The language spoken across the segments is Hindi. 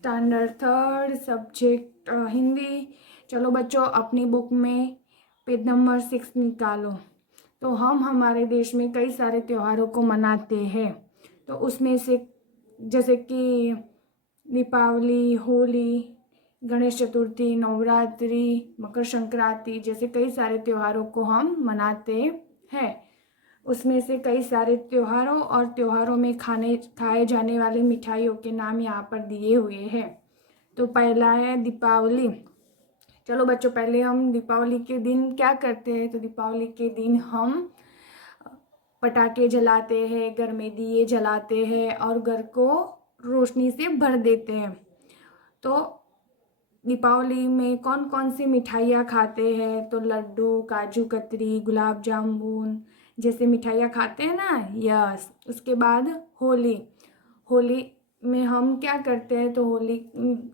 Standard third subject Hindi. चलो बच्चों, अपनी बुक में पेज नंबर 6 निकालो। तो हम हमारे देश में कई सारे त्योहारों को मनाते हैं। तो उसमें से जैसे कि दीपावली, होली, गणेश चतुर्थी, नवरात्रि, मकर संक्रांति जैसे कई सारे त्योहारों को हम मनाते हैं। उसमें से कई सारे त्योहारों और त्योहारों में खाए जाने वाली मिठाइयों के नाम यहाँ पर दिए हुए हैं। तो पहला है दीपावली। चलो बच्चों, पहले हम दीपावली के दिन क्या करते हैं। तो दीपावली के दिन हम पटाखे जलाते हैं, घर में दिए जलाते हैं और घर को रोशनी से भर देते हैं। तो दीपावली में कौन कौन सी मिठाइयाँ खाते हैं। तो लड्डू, काजू कतरी, गुलाब जामुन जैसे मिठाइयाँ खाते हैं ना। यस। उसके बाद होली। होली में हम क्या करते हैं। तो होली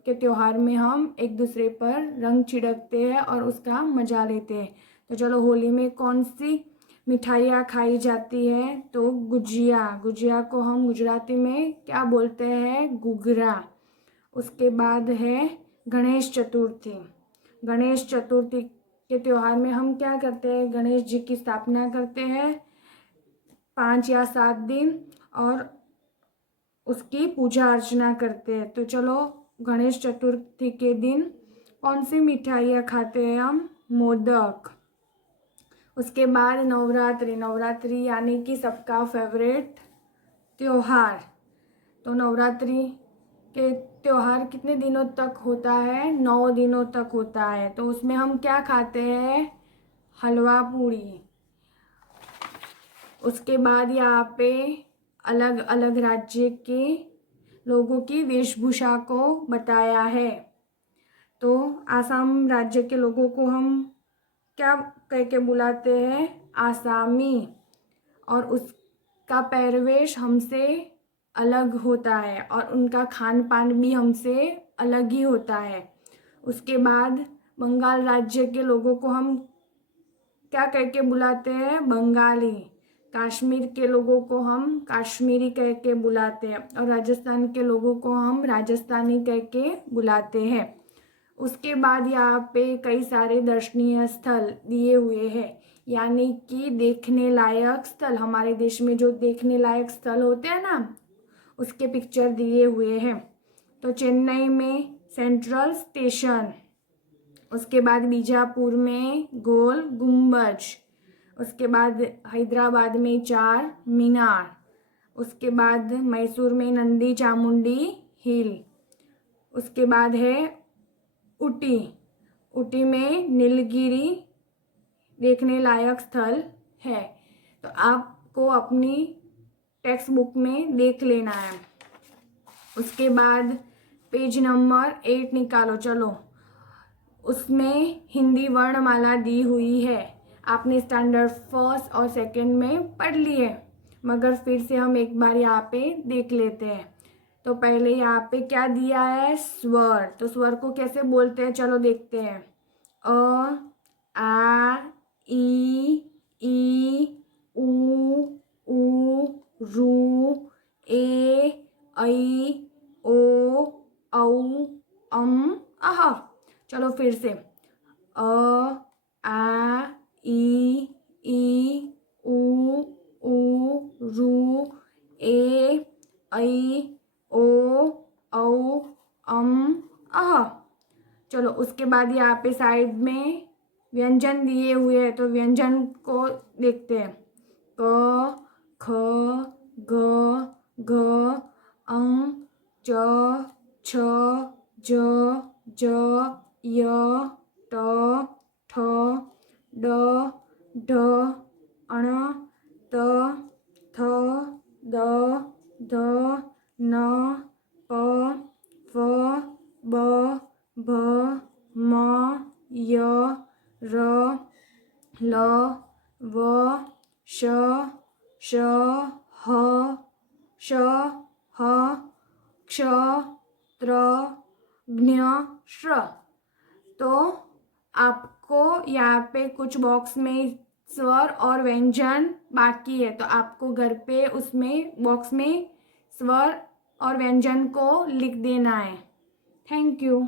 के त्यौहार में हम एक दूसरे पर रंग छिड़कते हैं और उसका मजा लेते हैं। तो चलो, होली में कौन सी मिठाइयाँ खाई जाती है। तो गुजिया। गुजिया को हम गुजराती में क्या बोलते हैं, गुगरा। उसके बाद है गणेश चतुर्थी। गणेश चतुर्थी के त्यौहार में हम क्या करते हैं, गणेश जी की स्थापना करते हैं 5 या 7 दिन और उसकी पूजा अर्चना करते हैं। तो चलो, गणेश चतुर्थी के दिन कौन सी मिठाइयाँ खाते हैं हम, मोदक। उसके बाद नवरात्रि। नवरात्रि यानी कि सबका फेवरेट त्योहार। तो नवरात्रि के त्योहार कितने दिनों तक होता है, 9 दिनों तक होता है। तो उसमें हम क्या खाते हैं, हलवा पूड़ी। उसके बाद यहाँ पे अलग अलग राज्य के लोगों की वेशभूषा को बताया है। तो आसाम राज्य के लोगों को हम क्या कह के बुलाते हैं, आसामी। और उसका पहरवेश हमसे अलग होता है और उनका खान पान भी हमसे अलग ही होता है। उसके बाद बंगाल राज्य के लोगों को हम क्या कह के बुलाते हैं, बंगाली। कश्मीर के लोगों को हम कश्मीरी कह के बुलाते हैं और राजस्थान के लोगों को हम राजस्थानी कह के बुलाते हैं। उसके बाद यहाँ पे कई सारे दर्शनीय स्थल दिए हुए हैं, यानी कि देखने लायक स्थल। हमारे देश में जो देखने लायक स्थल होते हैं ना, उसके पिक्चर दिए हुए हैं। तो चेन्नई में सेंट्रल स्टेशन। उसके बाद बीजापुर में गोल गुम्बज। उसके बाद हैदराबाद में 4 मीनार। उसके बाद मैसूर में नंदी चामुंडी हिल। उसके बाद है ऊटी। ऊटी में नीलगिरी देखने लायक स्थल है। तो आपको अपनी टेक्स्ट बुक में देख लेना है। उसके बाद पेज नंबर 8 निकालो। चलो, उसमें हिंदी वर्णमाला दी हुई है। आपने स्टैंडर्ड 1 और 2 में पढ़ ली है, मगर फिर से हम एक बार यहाँ पे देख लेते हैं। तो पहले यहाँ पे क्या दिया है, स्वर। तो स्वर को कैसे बोलते हैं, चलो देखते हैं। अ, आ, ई, उ, रू, ए, ऐ, ओ, औ, अह। चलो फिर से। अ, आ, ई, उ, रू, ए, ऐ, ओ, औ, अह। चलो, उसके बाद यहाँ पे साइड में व्यंजन दिए हुए हैं। तो व्यंजन को देखते हैं। क, ख, ग, घ, अं, च, छ, ज, ज, य, ट, ठ, ड, ढ, अण, त, थ, द, ध, न, प, फ, ब, भ, म, य, र, ल, व, श, ह, श, ह, क्ष, त्र, ज्ञ, श्र। तो आपको यहाँ पे कुछ बॉक्स में स्वर और व्यंजन बाकी है। तो आपको घर पे उसमें बॉक्स में स्वर और व्यंजन को लिख देना है। Thank you.